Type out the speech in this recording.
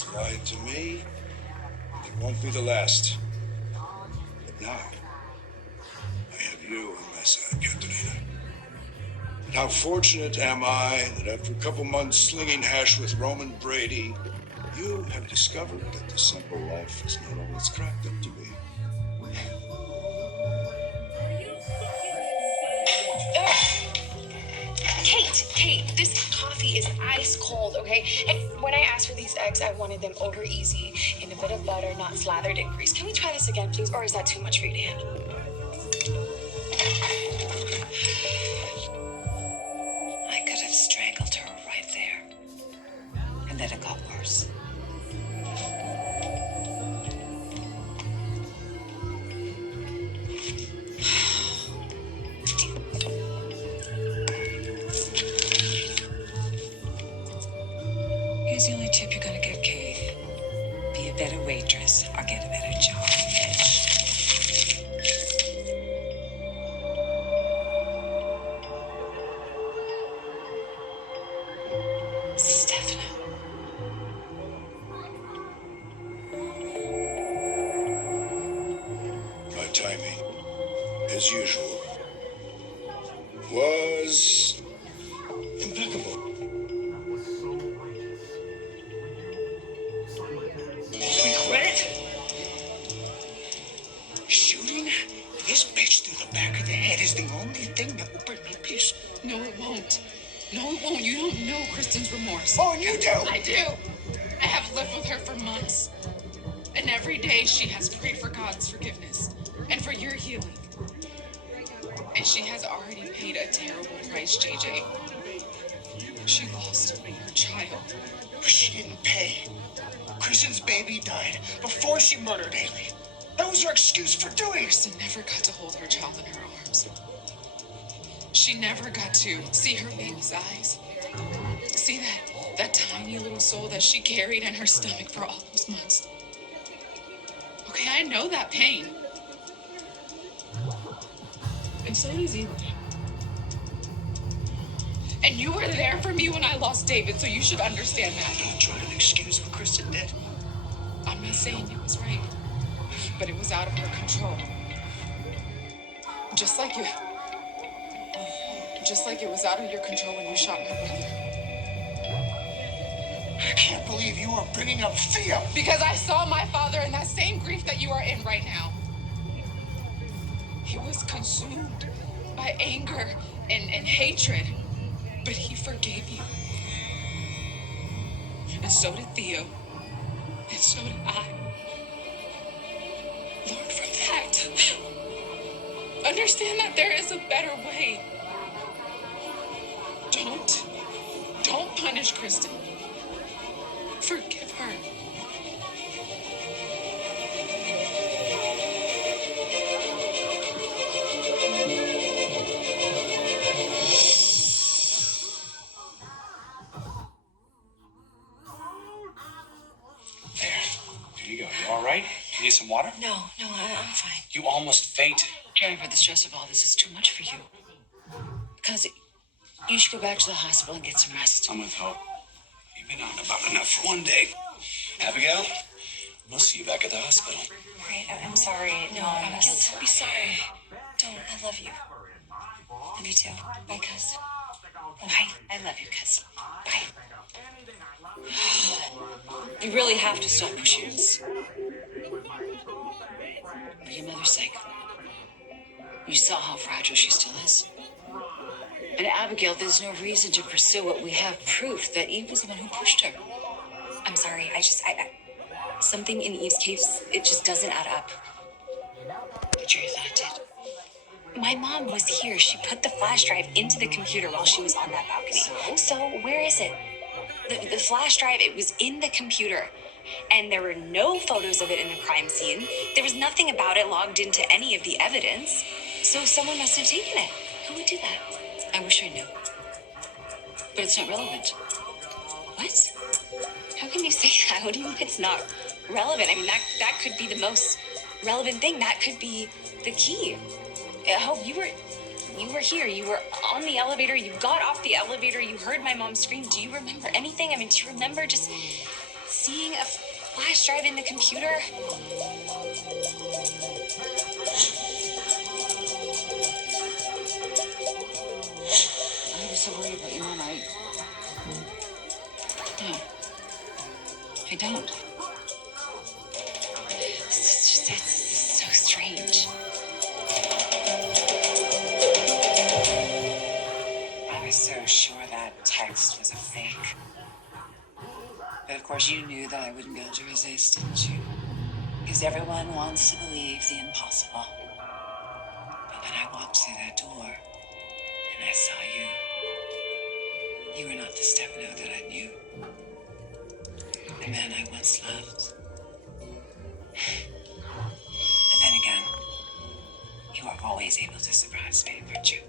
has lied to me. It won't be the last. But now, I have you on my side, Catalina. And how fortunate am I that after a couple months slinging hash with Roman Brady, you have discovered that the simple life is not all it's cracked up to be. Kate, this coffee is ice cold, okay? And when I asked for these eggs, I wanted them over easy in a bit of butter, not slathered in grease. Can we try this again, please? Or is that too much for you to handle? I could have strangled her right there. And then it got worse. Here's the only tip you're gonna get, Kate. Be a better waitress or get a better job, bitch. Stefano. My timing, as usual, was impeccable. Regret? Shooting this bitch through the back of the head is the only thing that will bring me peace. No, it won't. No, it won't. You don't know Kristen's remorse. Oh, and you do? I do. I have lived with her for months. And every day she has prayed for God's forgiveness and for your healing. And she has already paid a terrible price, JJ. She lost her child. But she didn't pay. Kristen's baby died before she murdered Haley. That was her excuse for doing it. Kristen never got to hold her child in her arms. She never got to see her baby's eyes. See that tiny little soul that she carried in her stomach for all those months. Okay, I know that pain. And so does Eli. And you were there for me when I lost David, so you should understand that. Don't try to excuse what Kristen did. I'm not saying it was right, but it was out of her control. Just like it was out of your control when you shot my brother. I can't believe you are bringing up Theo. Because I saw my father in that same grief that you are in right now. He was consumed by anger and hatred, but he forgave you. And so did Theo. And so did I. Learn from that. Understand that there is a better way. Don't punish Kristen. Forgive her. There you go. You all right? You need some water? No, I'm fine. You almost fainted. Jennifer, the stress of all this is too much for you. Because you should go back to the hospital and get some rest. I'm with Hope. You've been on about enough for one day. Abigail, we'll see you back at the hospital. Right, I'm sorry. No, Abigail, don't be sorry. Don't. I love you. Love you too. Bye, cuz. Bye. I love you, cuz. Bye. You really have to stop pushing this. Your mother's sick. You saw how fragile she still is. And Abigail, there's no reason to pursue it. We have proof that Eve was the one who pushed her. I'm sorry. I something in Eve's case, it just doesn't add up. But your thought did. My mom was here. She put the flash drive into the computer while she was on that balcony. So where is it? The flash drive, it was in the computer. And there were no photos of it in the crime scene. There was nothing about it logged into any of the evidence. So someone must have taken it. Who would do that? I wish I knew. But it's not relevant. What? How can you say that? What do you mean it's not relevant? I mean, that could be the most relevant thing. That could be the key. I hope you were here. You were on the elevator. You got off the elevator. You heard my mom scream. Do you remember anything? I mean, do you remember just seeing a flash drive in the computer. I was so worried about your mom. No, I don't. It's so strange. I was so sure that text was a fake. But of course, you knew that I wouldn't be able to resist, didn't you? Because everyone wants to believe the impossible. But when I walked through that door and I saw you, you were not the Stefano that I knew. The man I once loved. But then again, you are always able to surprise me, weren't you?